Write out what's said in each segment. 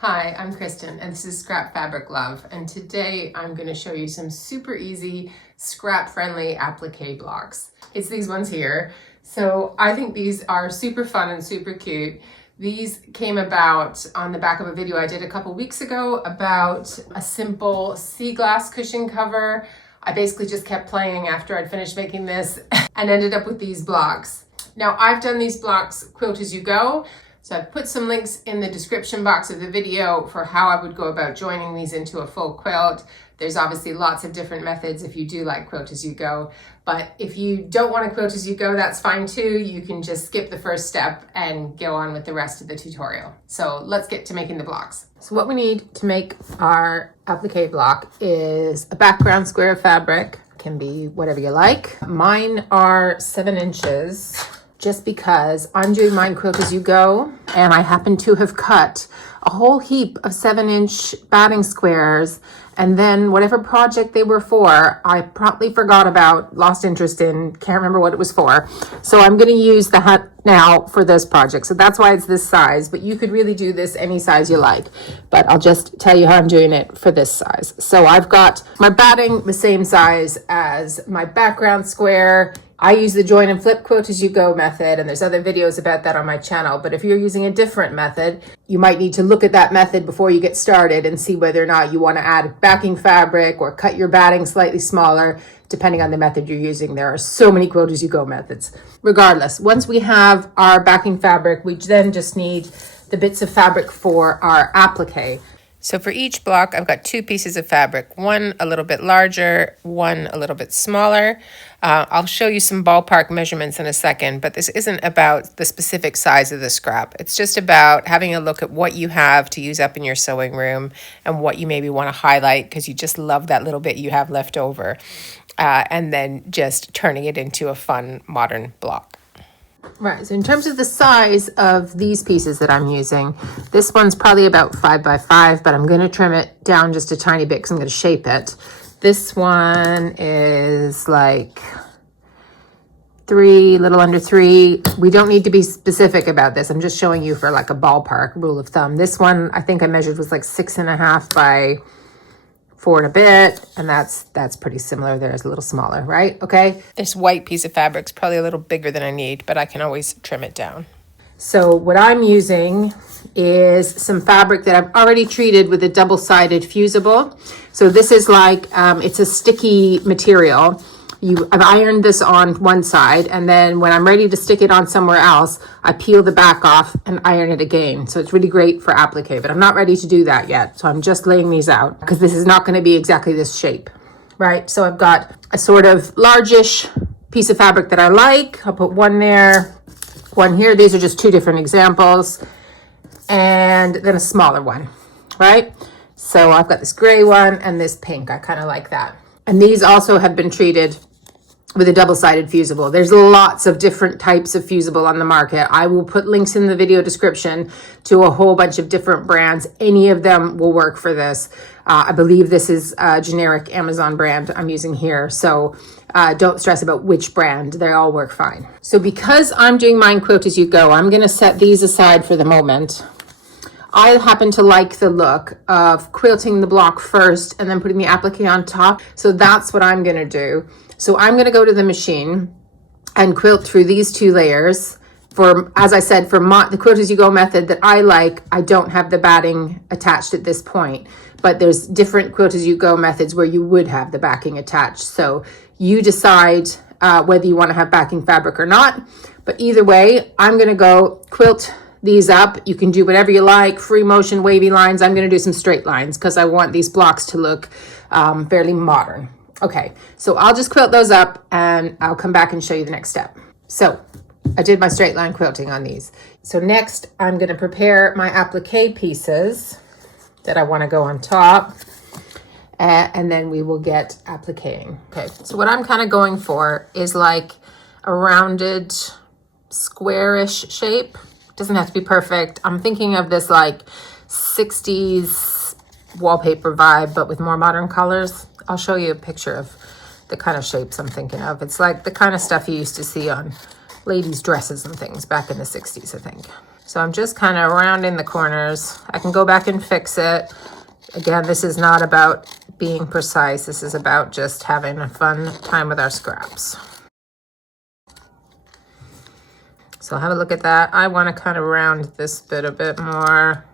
Hi, I'm Kristen and this is Scrap Fabric Love, and today I'm going to show you some super easy scrap friendly applique blocks. It's these ones here. So I think these are super fun and super cute. These came about on the back of a video I did a couple weeks ago about a simple sea glass cushion cover. I basically just kept playing after I'd finished making this and ended up with these blocks. Now I've done these blocks Quilt-As-You-Go. So I've put some links in the description box of the video for how I would go about joining these into a full quilt. There's obviously lots of different methods if you do like Quilt-As-You-Go, but if you don't want to Quilt-As-You-Go, that's fine too. You can just skip the first step and go on with the rest of the tutorial. So let's get to making the blocks. So what we need to make our applique block is a background square of fabric. Can be whatever you like. Mine are 7 inches. Just because I'm doing mine Quilt-As-You-Go, and I happen to have cut a whole heap of 7-inch batting squares, and then whatever project they were for, I promptly forgot about, lost interest in, can't remember what it was for. So I'm gonna use that now for this project. So that's why it's this size, but you could really do this any size you like. But I'll just tell you how I'm doing it for this size. So I've got my batting the same size as my background square. I use the join and flip Quilt-As-You-Go method, and there's other videos about that on my channel. But if you're using a different method, you might need to look at that method before you get started and see whether or not you want to add backing fabric or cut your batting slightly smaller, depending on the method you're using. There are so many Quilt-As-You-Go methods. Regardless, once we have our backing fabric, we then just need the bits of fabric for our applique. So for each block, I've got 2 pieces of fabric, one a little bit larger, one a little bit smaller. I'll show you some ballpark measurements in a second, but this isn't about the specific size of the scrap. It's just about having a look at what you have to use up in your sewing room and what you maybe want to highlight because you just love that little bit you have left over, and then just turning it into a fun modern block. Right, so in terms of the size of these pieces that I'm using, this one's probably about 5 by 5, but I'm going to trim it down just a tiny bit because I'm going to shape it. This one is like 3, little under 3. We don't need to be specific about this. I'm just showing you for like a ballpark rule of thumb. This one, I think I measured was like 6.5 by 4 and a bit, and that's pretty similar. There's a little smaller, right? Okay. This white piece of fabric's probably a little bigger than I need, but I can always trim it down. So what I'm using is some fabric that I've already treated with a double-sided Fusible. So this is like, it's a sticky material. I've ironed this on one side, and then when I'm ready to stick it on somewhere else, I peel the back off and iron it again. So it's really great for applique, but I'm not ready to do that yet. So I'm just laying these out because this is not going to be exactly this shape, right? So I've got a sort of largish piece of fabric that I like. I'll put one there, one here. These are just 2 different examples, and then a smaller one, right? So I've got this gray one and this pink. I kind of like that. And these also have been treated with a double-sided Fusible. There's lots of different types of Fusible on the market. I will put links in the video description to a whole bunch of different brands. Any of them will work for this. I believe this is a generic Amazon brand I'm using here. So don't stress about which brand. They all work fine. So because I'm doing mine Quilt-As-You-Go, I'm going to set these aside for the moment. I happen to like the look of quilting the block first and then putting the applique on top. So that's what I'm going to do. So I'm going to go to the machine and quilt through these 2 layers. For, as I said, for the Quilt-As-You-Go method that I like, I don't have the batting attached at this point. But there's different Quilt-As-You-Go methods where you would have the backing attached. So you decide whether you want to have backing fabric or not. But either way, I'm going to go quilt these up. You can do whatever you like, free motion, wavy lines. I'm going to do some straight lines because I want these blocks to look fairly modern. Okay, so I'll just quilt those up and I'll come back and show you the next step. So I did my straight line quilting on these. So next I'm going to prepare my applique pieces that I want to go on top, and then we will get appliquing. Okay, so what I'm kind of going for is like a rounded squarish shape. Doesn't have to be perfect. I'm thinking of this like 60s wallpaper vibe, but with more modern colors. I'll show you a picture of the kind of shapes I'm thinking of. It's like the kind of stuff you used to see on ladies' dresses and things back in the 60s, I think. So I'm just kind of rounding the corners. I can go back and fix it. Again, this is not about being precise. This is about just having a fun time with our scraps. So have a look at that. I want to kind of round this bit a bit more.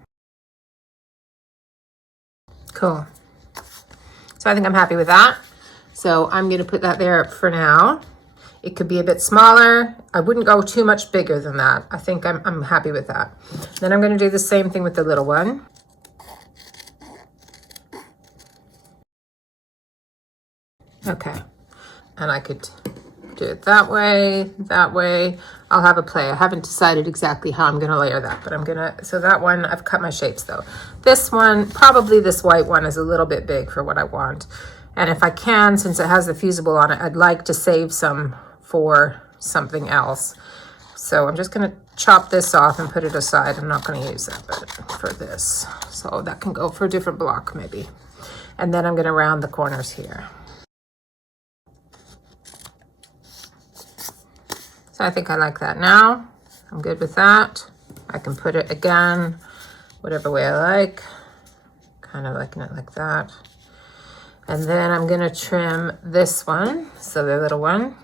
Cool. So I think I'm happy with that. So I'm going to put that there for now. It could be a bit smaller. I wouldn't go too much bigger than that. I think I'm happy with that. Then I'm going to do the same thing with the little one. Okay. And I could do it that way, that way. I'll have a play. I haven't decided exactly how I'm going to layer that, but I'm going to, so that one, I've cut my shapes though. This one, probably this white one is a little bit big for what I want. And if I can, since it has the Fusible on it, I'd like to save some for something else. So I'm just going to chop this off and put it aside. I'm not going to use that, but for this. So that can go for a different block maybe. And then I'm going to round the corners here. So I think I like that now. I'm good with that. I can put it again, whatever way I like. Kind of liking it like that. And then I'm going to trim this one, so the little one.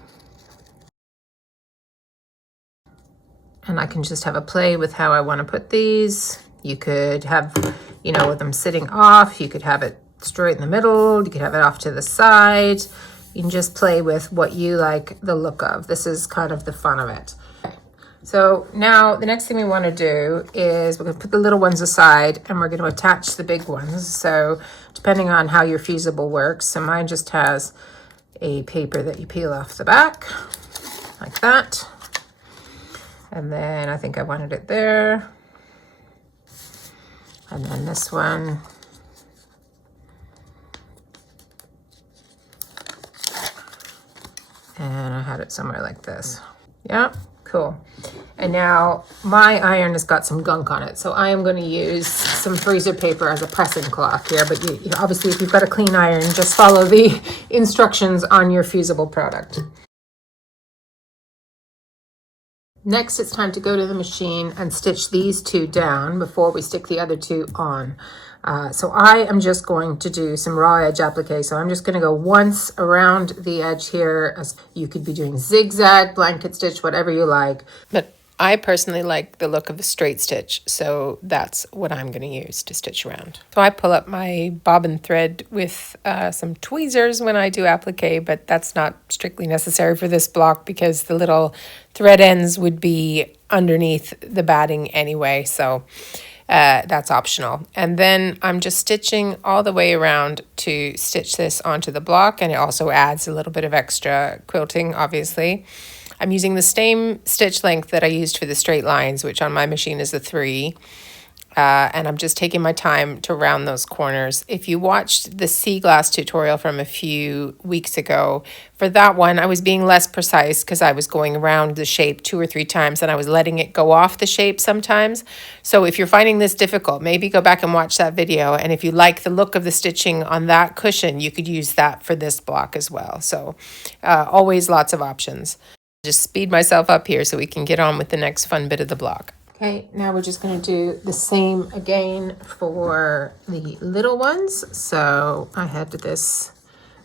And I can just have a play with how I want to put these. You could have, you know, with them sitting off, you could have it straight in the middle, you could have it off to the side. You can just play with what you like the look of. This is kind of the fun of it. So now the next thing we want to do is we're going to put the little ones aside and we're going to attach the big ones. So depending on how your Fusible works, so mine just has a paper that you peel off the back like that. And then I think I wanted it there. And then this one. And I had it somewhere like this. Yeah, cool. And now my iron has got some gunk on it. So I am going to use some freezer paper as a pressing cloth here. But you obviously, if you've got a clean iron, just follow the instructions on your Fusible product. Next, it's time to go to the machine and stitch these two down before we stick the other two on. So I am just going to do some raw edge applique. So I'm just going to go once around the edge here. As you could be doing zigzag, blanket stitch, whatever you like. But I personally like the look of a straight stitch, so that's what I'm going to use to stitch around. So I pull up my bobbin thread with some tweezers when I do applique, but that's not strictly necessary for this block because the little thread ends would be underneath the batting anyway, so that's optional. And then I'm just stitching all the way around to stitch this onto the block, and it also adds a little bit of extra quilting, obviously. I'm using the same stitch length that I used for the straight lines, which on my machine is a 3. And I'm just taking my time to round those corners. If you watched the sea glass tutorial from a few weeks ago, for that one, I was being less precise because I was going around the shape 2 or 3 times and I was letting it go off the shape sometimes. So if you're finding this difficult, maybe go back and watch that video. And if you like the look of the stitching on that cushion, you could use that for this block as well. So always lots of options. Just speed myself up here so we can get on with the next fun bit of the block. Okay, now we're just going to do the same again for the little ones. So I had this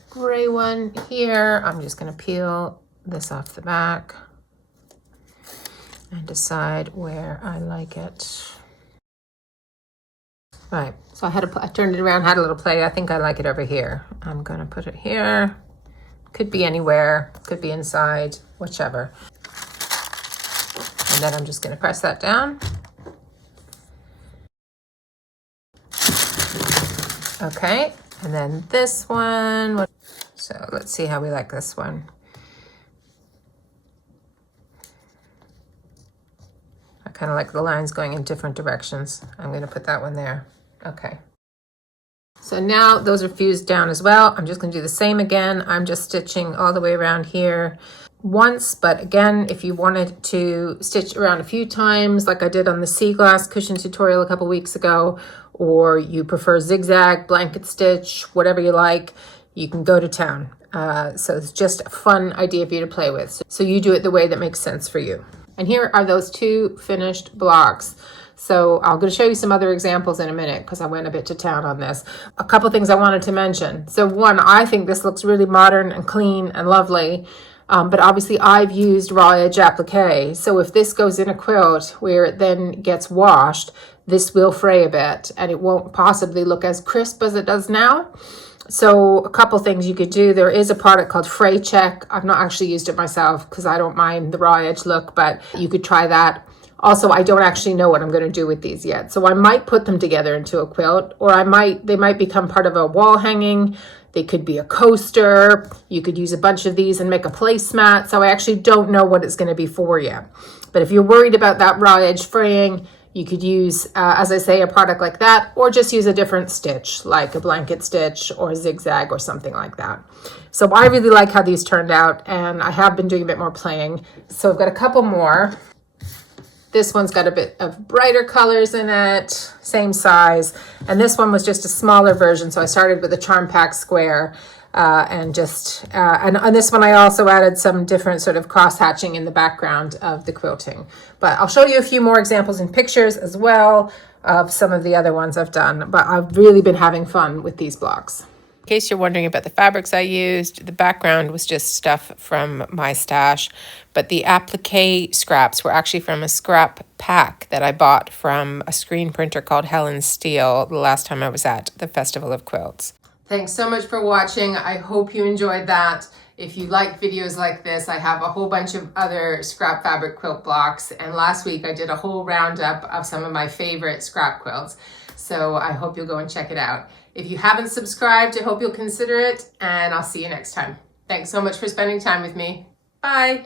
gray one here. I'm just going to peel this off the back and decide where I like it. Right, so I turned it around, had a little play. I think I like it over here. I'm going to put it here. Could be anywhere, could be inside, whichever. And then I'm just going to press that down. Okay, and then this one. So let's see how we like this one. I kind of like the lines going in different directions. I'm going to put that one there. Okay. So now those are fused down as well. I'm just going to do the same again. I'm just stitching all the way around here once, but again, if you wanted to stitch around a few times like I did on the sea glass cushion tutorial a couple weeks ago, or you prefer zigzag, blanket stitch, whatever you like, you can go to town. So it's just a fun idea for you to play with. So you do it the way that makes sense for you. And here are those 2 finished blocks. So I'm going to show you some other examples in a minute because I went a bit to town on this. A couple things I wanted to mention. So one, I think this looks really modern and clean and lovely. But obviously I've used raw edge applique. So if this goes in a quilt where it then gets washed, this will fray a bit and it won't possibly look as crisp as it does now. So a couple things you could do. There is a product called Fray Check. I've not actually used it myself because I don't mind the raw edge look, but you could try that. Also, I don't actually know what I'm going to do with these yet. So I might put them together into a quilt, or they might become part of a wall hanging. They could be a coaster. You could use a bunch of these and make a placemat. So I actually don't know what it's going to be for yet. But if you're worried about that raw edge fraying, you could use, as I say, a product like that, or just use a different stitch, like a blanket stitch or a zigzag or something like that. So I really like how these turned out, and I have been doing a bit more playing. So I've got a couple more. This one's got a bit of brighter colors in it, same size. And this one was just a smaller version. So I started with a Charm Pack square and on this one I also added some different sort of cross hatching in the background of the quilting. But I'll show you a few more examples in pictures as well of some of the other ones I've done. But I've really been having fun with these blocks. In case you're wondering about the fabrics I used, the background was just stuff from my stash, but the applique scraps were actually from a scrap pack that I bought from a screen printer called Helen Steele the last time I was at the Festival of Quilts. Thanks so much for watching. I hope you enjoyed that. If you like videos like this, I have a whole bunch of other scrap fabric quilt blocks, and last week I did a whole roundup of some of my favorite scrap quilts. So I hope you'll go and check it out. If you haven't subscribed, I hope you'll consider it, and I'll see you next time. Thanks so much for spending time with me. Bye.